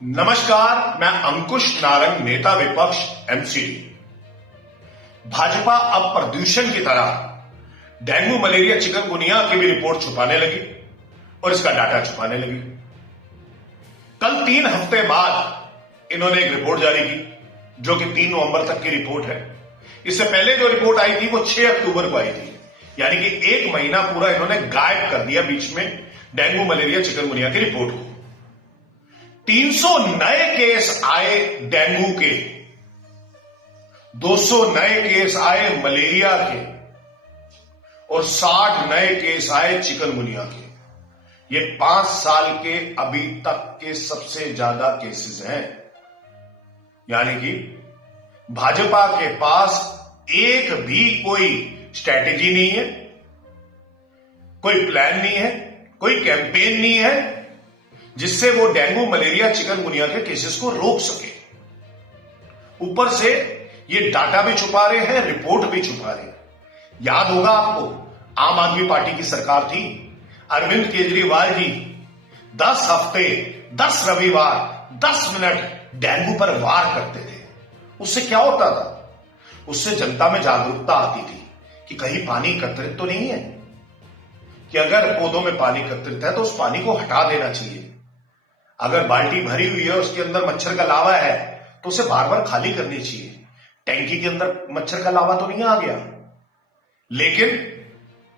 नमस्कार, मैं अंकुश नारंग, नेता विपक्ष एमसीडी। भाजपा अब प्रदूषण की तरह डेंगू, मलेरिया, चिकनगुनिया की भी रिपोर्ट छुपाने लगी और इसका डाटा छुपाने लगी। कल 3 हफ्ते बाद इन्होंने एक रिपोर्ट जारी की जो कि 3 नवंबर तक की रिपोर्ट है। इससे पहले जो रिपोर्ट आई थी वो 6 अक्टूबर को आई थी, यानी कि 1 महीना पूरा इन्होंने गायब कर दिया बीच में डेंगू, मलेरिया, चिकनगुनिया की रिपोर्ट को। 300 नए केस आए डेंगू के, 200 नए केस आए मलेरिया के और 60 नए केस आए चिकनगुनिया के। ये 5 साल के अभी तक के सबसे ज्यादा केसेस हैं। यानी कि भाजपा के पास एक भी कोई स्ट्रैटेजी नहीं है, कोई प्लान नहीं है, कोई कैंपेन नहीं है जिससे वो डेंगू, मलेरिया, चिकनगुनिया के केसेस को रोक सके। ऊपर से ये डाटा भी छुपा रहे हैं, रिपोर्ट भी छुपा रहे हैं। याद होगा आपको, आम आदमी पार्टी की सरकार थी, अरविंद केजरीवाल जी 10 हफ्ते 10 रविवार 10 मिनट डेंगू पर वार करते थे। उससे क्या होता था? उससे जनता में जागरूकता आती थी कि कहीं पानी एकत्रित तो नहीं है, कि अगर पौधों में पानी एकत्रित है तो उस पानी को हटा देना चाहिए। अगर बाल्टी भरी हुई है, उसके अंदर मच्छर का लावा है तो उसे बार बार खाली करनी चाहिए। टैंकी के अंदर मच्छर का लावा तो नहीं आ गया। लेकिन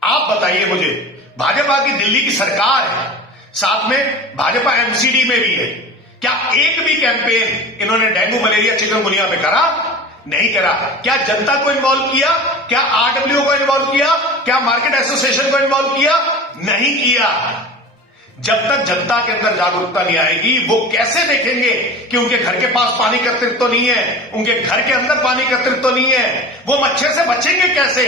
आप बताइए मुझे, भाजपा की दिल्ली की सरकार है, साथ में भाजपा एमसीडी में भी है, क्या एक भी कैंपेन इन्होंने डेंगू, मलेरिया, चिकनगुनिया पे करा? नहीं करा। क्या जनता को इन्वॉल्व किया? क्या आरडब्ल्यू को इन्वॉल्व किया? क्या मार्केट एसोसिएशन को इन्वॉल्व किया? नहीं किया। जब तक जनता के अंदर जागरूकता नहीं आएगी, वो कैसे देखेंगे कि उनके घर के पास पानी एकत्रित तो नहीं है, उनके घर के अंदर पानी एकत्रित तो नहीं है, वो मच्छर से बचेंगे कैसे?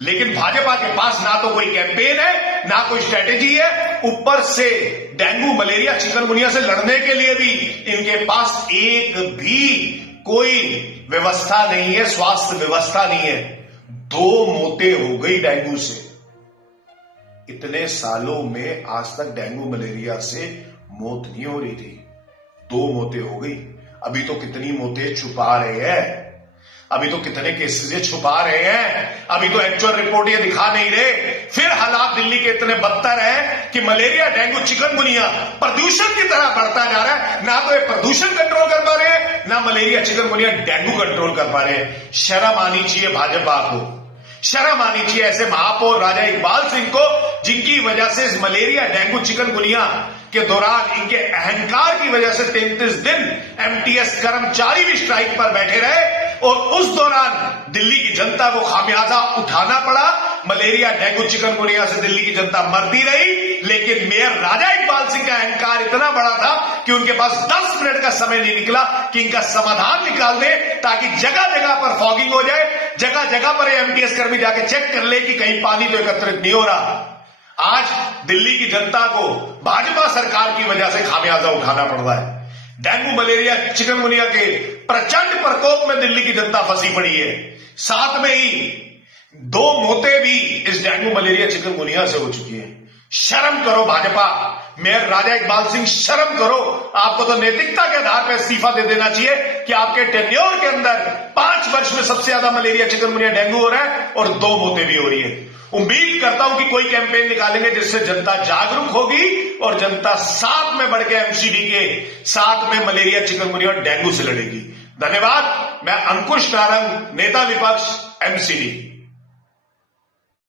लेकिन भाजपा के पास ना तो कोई कैंपेन है, ना कोई स्ट्रेटेजी है। ऊपर से डेंगू, मलेरिया, चिकनगुनिया से लड़ने के लिए भी इनके पास एक भी कोई व्यवस्था नहीं है, स्वास्थ्य व्यवस्था नहीं है। 2 मौतें हो गई डेंगू से। इतने सालों में आज तक डेंगू, मलेरिया से मौत नहीं हो रही थी। 2 मौतें हो गई। अभी तो कितनी मौतें छुपा रहे हैं, अभी तो कितने केसेस ये छुपा रहे हैं, अभी तो एक्चुअल रिपोर्ट ये दिखा नहीं रहे। फिर हालात दिल्ली के इतने बदतर हैं कि मलेरिया, डेंगू, चिकनगुनिया प्रदूषण की तरह बढ़ता जा रहा है। ना तो ये प्रदूषण कंट्रोल कर पा रहे हैं, ना मलेरिया, चिकनगुनिया, डेंगू कंट्रोल कर पा रहे हैं। शर्म आनी चाहिए भाजपा को, शर्म आनी चाहिए ऐसे महापौर राजा इकबाल सिंह को, जिनकी वजह से इस मलेरिया, डेंगू, चिकनगुनिया के दौरान इनके अहंकार की वजह से 33 दिन एमटीएस कर्मचारी भी स्ट्राइक पर बैठे रहे और उस दौरान दिल्ली की जनता को खामियाजा उठाना पड़ा। मलेरिया, डेंगू, चिकनगुनिया से दिल्ली की जनता मरती रही, लेकिन मेयर राजा इकबाल सिंह का अहंकार इतना बड़ा था कि उनके पास 10 मिनट का समय नहीं निकला कि इनका समाधान निकाल दे, ताकि जगह जगह पर फॉगिंग हो जाए, जगह जगह पर एमटीएस कर्मी जाके चेक कर ले कि कहीं पानी तो एकत्रित नहीं हो रहा। आज दिल्ली की जनता को भाजपा सरकार की वजह से खामियाजा उठाना पड़ रहा है। डेंगू, मलेरिया, चिकनगुनिया के प्रचंड प्रकोप में दिल्ली की जनता फंसी पड़ी है। साथ में ही 2 मौतें भी इस डेंगू, मलेरिया, चिकनगुनिया से हो चुकी है। शर्म करो भाजपा, मेयर राजा इकबाल सिंह, शर्म करो। आपको तो नैतिकता के आधार पर इस्तीफा दे देना चाहिए कि आपके टेन्योर के अंदर 5 वर्ष में सबसे ज्यादा मलेरिया, चिकनगुनिया, डेंगू हो रहा है और 2 मौतें भी हो रही है। उम्मीद करता हूं कि कोई कैंपेन निकालेंगे जिससे जनता जागरूक होगी और जनता साथ में बढ़ के एमसीडी के साथ में मलेरिया, चिकनगुनिया और डेंगू से लड़ेगी। धन्यवाद। मैं अंकुश नारंग, नेता विपक्ष एमसीडी।